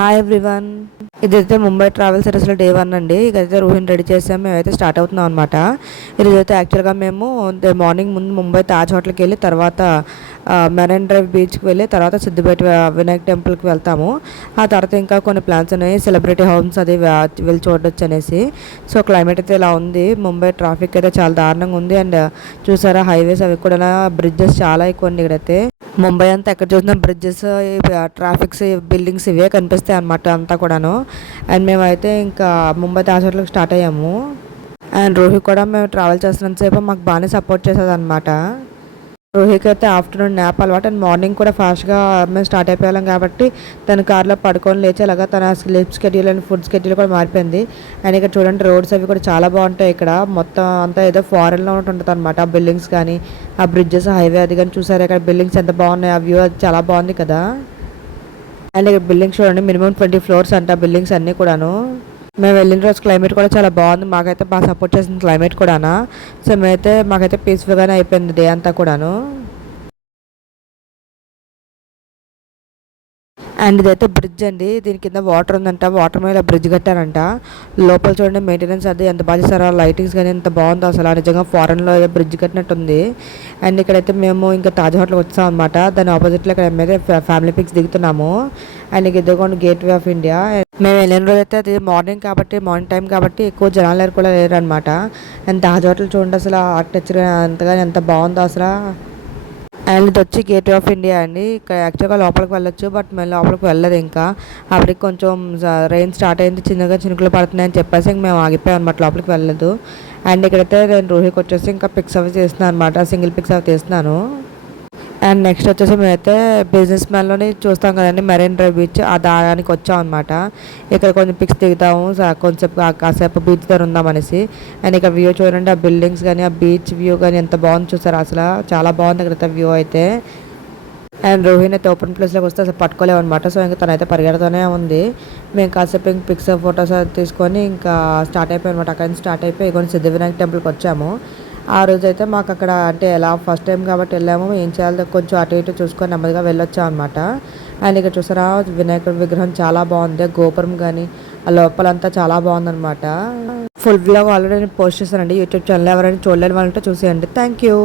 Hi everyone, ఇదైతే Mumbai travel సిరీస్లో day 1 అండి. ఇదైతే రోహిన్ రెడీ చేసాము, మేమైతే స్టార్ట్ అవుతున్నాం అనమాట. ఇదైతే యాక్చువల్గా మేము మార్నింగ్ ముందు ముంబై తాజ్ హోటల్కి వెళ్ళి తర్వాత మెరైన్ డ్రైవ్ బీచ్కి వెళ్ళి తర్వాత సిద్దిపేట వినాయక్ టెంపుల్కి వెళ్తాము. ఆ తర్వాత ఇంకా కొన్ని ప్లాన్స్ ఉన్నాయి, సెలబ్రిటీ హోమ్స్ అది వెళ్ళి చూడొచ్చు అనేసి. సో క్లైమేట్ అయితే ఇలా ఉంది, ముంబై ట్రాఫిక్ అయితే చాలా దారుణంగా ఉంది. అండ్ చూసారా హైవేస్ అవి కూడా బ్రిడ్జెస్ చాలా ఎక్కువ ఉంది ఇక్కడైతే. ముంబై అంతా ఎక్కడ చూసినా బ్రిడ్జెస్, ట్రాఫిక్స్, బిల్డింగ్స్ ఇవే కనిపిస్తాయి అన్నమాట అంతా కూడాను. అండ్ మేమైతే ఇంకా ముంబై తాజ్ హోటల్కి స్టార్ట్ అయ్యాము. అండ్ రోహిత్ కూడా మేము ట్రావెల్ చేస్తున్నంతసేపు మాకు బాగానే సపోర్ట్ చేసేది అనమాట. రోహిత్ అయితే ఆఫ్టర్నూన్ న్యాప్ అలవాటు, అండ్ మార్నింగ్ కూడా ఫాస్ట్గా మేము స్టార్ట్ అయిపోయాం కాబట్టి తన కార్లో పడుకొని లేచి అలాగా తన sleep schedule and food schedule కూడా మారిపోయింది. అండ్ ఇక్కడ చూడండి రోడ్స్ అవి కూడా చాలా బాగుంటాయి. ఇక్కడ మొత్తం అంతా ఏదో ఫారెన్లో ఉంటుంది అనమాట. ఆ బిల్డింగ్స్ కానీ ఆ బ్రిడ్జెస్ హైవే అది కానీ చూసారు, ఇక్కడ బిల్డింగ్స్ ఎంత బాగున్నాయి, ఆ వ్యూ అది చాలా బాగుంది కదా. అండ్ ఇక్కడ బిల్డింగ్స్ చూడండి, మినిమం 20 ఫ్లోర్స్ అంట బిల్డింగ్స్ అన్నీ కూడాను. మేము వెళ్ళిన రోజు క్లైమేట్ కూడా చాలా బాగుంది, మాకైతే బాగా సపోర్ట్ చేసిన క్లైమేట్ కూడానా. సో మాకైతే పీస్ఫుల్గానే అయిపోయింది డే అంతా కూడాను. అండ్ ఇదైతే బ్రిడ్జ్ అండి, దీని కింద వాటర్ ఉందంట, వాటర్ మీద బ్రిడ్జ్ కట్టారంట. లోపల చూడండి మెయింటెనెన్స్ అది ఎంత బాగా చేస్తారో, లైటింగ్స్ కానీ ఎంత బాగుందో అసలు, నిజంగా ఫారెన్లో ఏదో బ్రిడ్జ్ కట్టినట్టుంది. అండ్ ఇక్కడైతే మేము ఇంకా తాజ్ హోటల్కి వచ్చాం అనమాట. దాని ఆపోజిట్లో ఇక్కడ మేము ఫ్యామిలీ పిక్స్ దిగుతున్నాము. అండ్ ఇదిగోండి గేట్ వే ఆఫ్ ఇండియా. మేము వెళ్ళిన రోజు అయితే అది మార్నింగ్ టైం కాబట్టి ఎక్కువ జనాలు కూడా లేరు అనమాట. అండ్ తాజ్ హోటల్ చూడండి అసలు ఆర్కిటెక్చర్ అంతగానే ఎంత బాగుందో అసలు. అండ్ ఇది వచ్చి గేట్ ఆఫ్ ఇండియా అండి. ఇక్కడ యాక్చువల్గా లోపలికి వెళ్ళొచ్చు, బట్ మేము లోపలికి వెళ్ళలేదు. ఇంకా అప్పటికి కొంచెం రెయిన్ స్టార్ట్ అయింది, చిన్నగా చినుకులు పడుతున్నాయని చెప్పేసి ఇంక మేము ఆగిపోయాం అనమాట, లోపలికి వెళ్ళలేదు. అండ్ ఇక్కడైతే నేను రోహికి వచ్చేసి ఇంకా పిక్స్ అవి చేస్తున్నాను అనమాట, సింగిల్ పిక్స్ అవి తీస్తున్నాను. అండ్ నెక్స్ట్ వచ్చేసి మేమైతే బిజినెస్ మ్యాన్లోని చూస్తాం కదండి మెరైన్ డ్రైవ్ బీచ్, ఆ దానికి వచ్చాం అనమాట. ఇక్కడ కొంచెం పిక్స్ దిగుతాము, కొంచెం కాసేపు బీచ్ దగ్గర ఉందామనేసి. అండ్ ఇక్కడ వ్యూ చూడండి, ఆ బిల్డింగ్స్ కానీ ఆ బీచ్ వ్యూ కానీ ఎంత బాగుంది చూసారు అసలు, చాలా బాగుంది ఇక్కడ వ్యూ అయితే. అండ్ రోహిణి అయితే ఓపెన్ ప్లేస్లోకి వస్తే అసలు పట్టుకోలేము అనమాట. సో ఇంకా తనైతే పరిగెడుతూనే ఉంది. మేము కాసేపు ఇంక పిక్స్ ఫొటోస్ తీసుకొని ఇంకా స్టార్ట్ అయిపోయాం అనమాట. అక్కడ నుంచి స్టార్ట్ అయిపోయి కొన్ని సిద్ధి వినాయక టెంపుల్కి వచ్చాము. ఆ రోజు అయితే మాకు అక్కడ అంటే ఎలా ఫస్ట్ టైం కాబట్టి వెళ్ళాము, ఏం చేయాలో కొంచెం అటు ఇటు చూసుకొని నెమ్మదిగా వెళ్ళొచ్చాం అనమాట. అండ్ ఇక్కడ చూసారా వినాయకుడి విగ్రహం చాలా బాగుంది, గోపురం కానీ ఆ లోపలంతా చాలా బాగుందనమాట. ఫుల్ వ్లాగ్ ఆల్రెడీ నేను పోస్ట్ చేశానండి యూట్యూబ్ ఛానల్, ఎవరైనా చూడలేని వాళ్ళంటే చూసేయండి. Thank you.